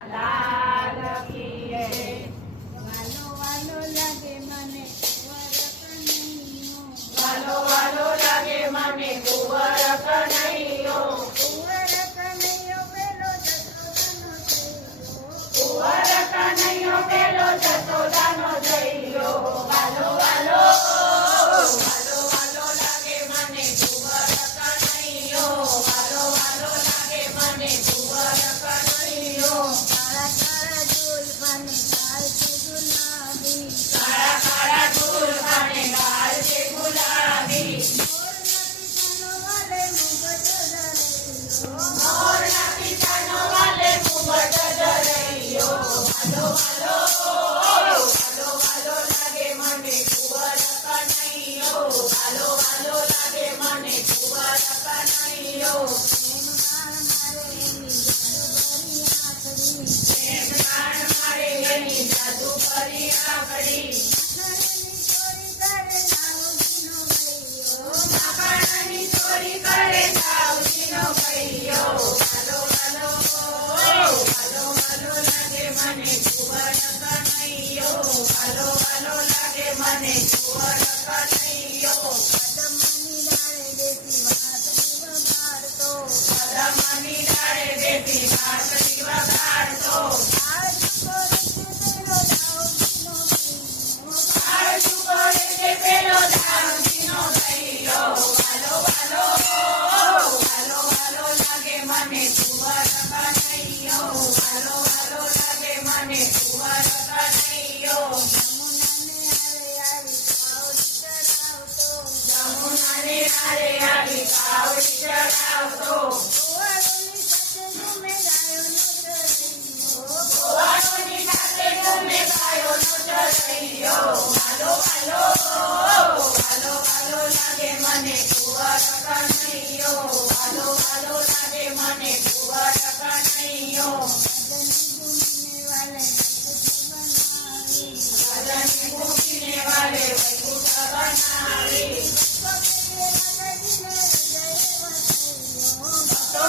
લાલ કી જય. વાલો વાલો લાગે મને કુંવર કનૈયો. વાલો વાલો લાગે મને કુંવર કનૈયો. કુંવર કનૈયો પેલો જશોદાનો થયો. કુંવર કનૈયો પેલો જશોદાનો થયો. વાલો વાલો વાલો વાલો લાગે મને કુંવર કનૈયો. વાલો વાલો લાગે મને કુંવર કનૈયો. કાળા કાળા જુલ્ફાને ગાલ છે ગુલાબી. કાળા કાળા જુલ્ફાને ગાલ છે ગુલાબી. મોરના પિતાનો વાલે મુગટ ધરાયો. મોરના પિતાનો વાલે મુગટ ધરાયો. વાલો વાલો વાલો લાગે મને કુંવર કનૈયો. વાલો વાલો લાગે મને કુંવર કનૈયો. પ્રેમ પ્રાણ મારે એની જાદુ ભરી આંખડી. માખણની ચોરી કરે સાવજીનો કૈયો. વાલો વાલો વાલો વાલો લાગે મને કુંવર કનૈયો. વાલો વાલો લાગે મને કુંવર કનૈયો. કદમની ડાળે બેસી વાંસળી વગાડતો. કદમની ડાળે બેસી વાંસળી વગાડતો. તાળ ચૂકો રહેશે પેલો કાળ ચૂકો રહેશે પેલો દાવજીનો કૈયો. દાવજીનો કૈયો. વાલો વાલો વાલો વાલો લાગે મને કુંવર કનૈયો. વાલો વાલો લાગે મને કુંવર કનૈયો. યમુનાને હારે આવી કાવડી ચડાવતો. યમુનાને હારે આવી કાવડી ચડાવતો. ગોવાળોની સાથે ઘૂમે ગાયોનો ચરૈયો. ગોવાળોની સાથે ઘૂમે ગાયોનો ચરૈયો. વાલો વાલો વાલો વાલો લાગે મને કુંવર કનૈયો. વાલો વાલો લાગે મને કુંવર કનૈયો. રાજાની ભૂમિને વાલે વૈકુંઠ બનાવી. ભક્તો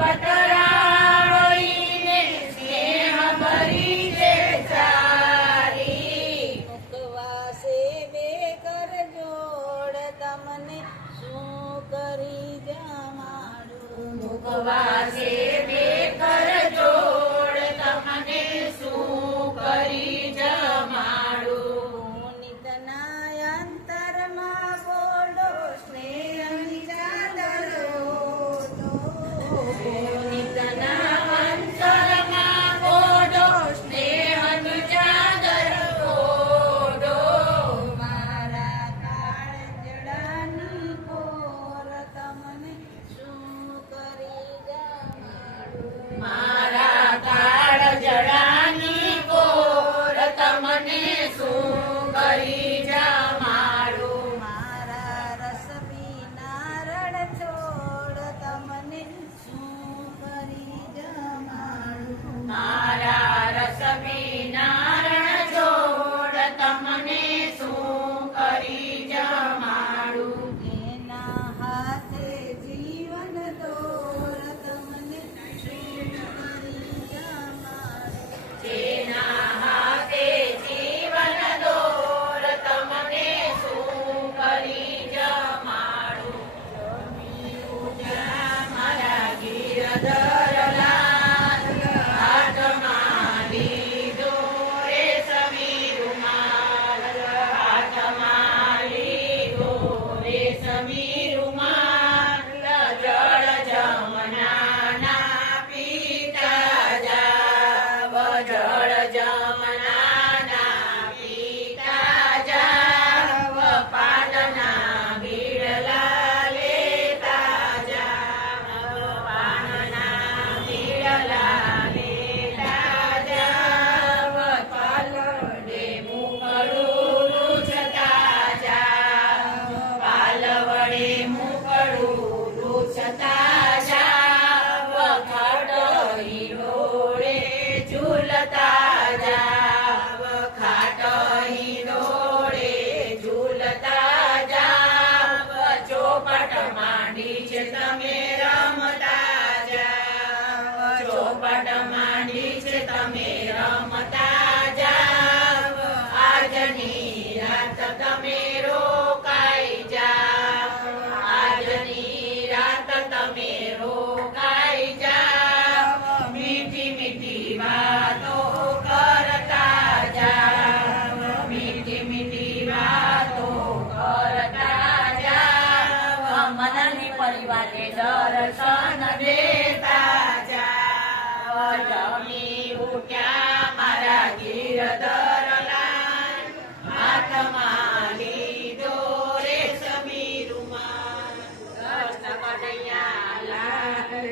પતરાળીને સ્નેહ ભરી જે ચારી. મુકવાસે બે કર જોડ તમને શું કરી જમાડું. મુકવાસે બે કર જોડ તમને શું કરી જમાડું. પુનિતના અંતરમાં બોલો સ્નેહની ચાદર ઓઢો. પુનિતના અંતરમાં ઓઢો સ્નેહની ચાદર ઓઢો. મારા કાળજડાની કોર તમને શું કરી જમાડું. મારા કાળજડાની કોર તમને શું કરી જમાડું. મારા રસ પીનારણ છોડ તમને શું કરી જમાડું. મારા રસ પીનારણ છોડ તમને શું કરી જમાડું. એના હાથે જીવન દોર તમને શું કરી જમાડું. જેના હાથે જીવન દોર તમને શું કરી જમાડું. મારા ગિરધરલાલ હાથમાં લીધો રેશમી રૂમાલ. હાથમાં લીધો રેશમી રૂમાલ. જળ જમનાના પીતા જાવ. જળ જમનાના પીતા જાવ. પાનના બીડલા લેતા જાવ. પાનના બીડલા લેતા જાવ. પાલવડે મુકડું લૂછતા જાવ. પાલવડે મુકડું લૂછતા જાવ. ખાટોઈ રોડે ઝૂલતા જાવ. ખાટોઈ રોડે ઝૂલતા જાવ. ચોપટ માંડી છે તમે રમતા જાવ. ચોપટ માંડી છે તમે રમતા જાવ. આજની રાત તમે રોકાઈ જાવ. આજની રાત તમે રોકાઈ જાવ. મીઠી મીઠી વાતો કરતા જાવ. મીઠી મીઠી વાતો કરતા જાવ. મનની પરિવારને દર્શન દેતા જાવ. જમી ઉઠ્યા મારા ગિરધરલાલ. હાથમાં લીધો રેશમી રૂમાલ. કૃષ્ણ કનૈયા લાલ.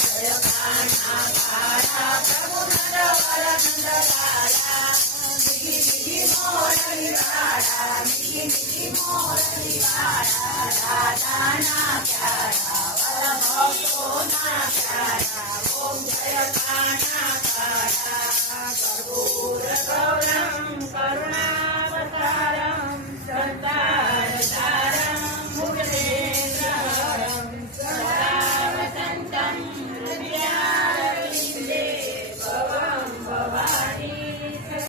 જય કાના કાળા પ્રભુ નંદ વર નંદ લાલા મોરલી વાળા મીઠી મીઠી મોરલી વાળા રાધાના પ્યારા વર ભક્તોના પ્યારા ઓમ જય કાના કાળા કર્પૂર ગૌરમ કરુણાવતારમ સંતાન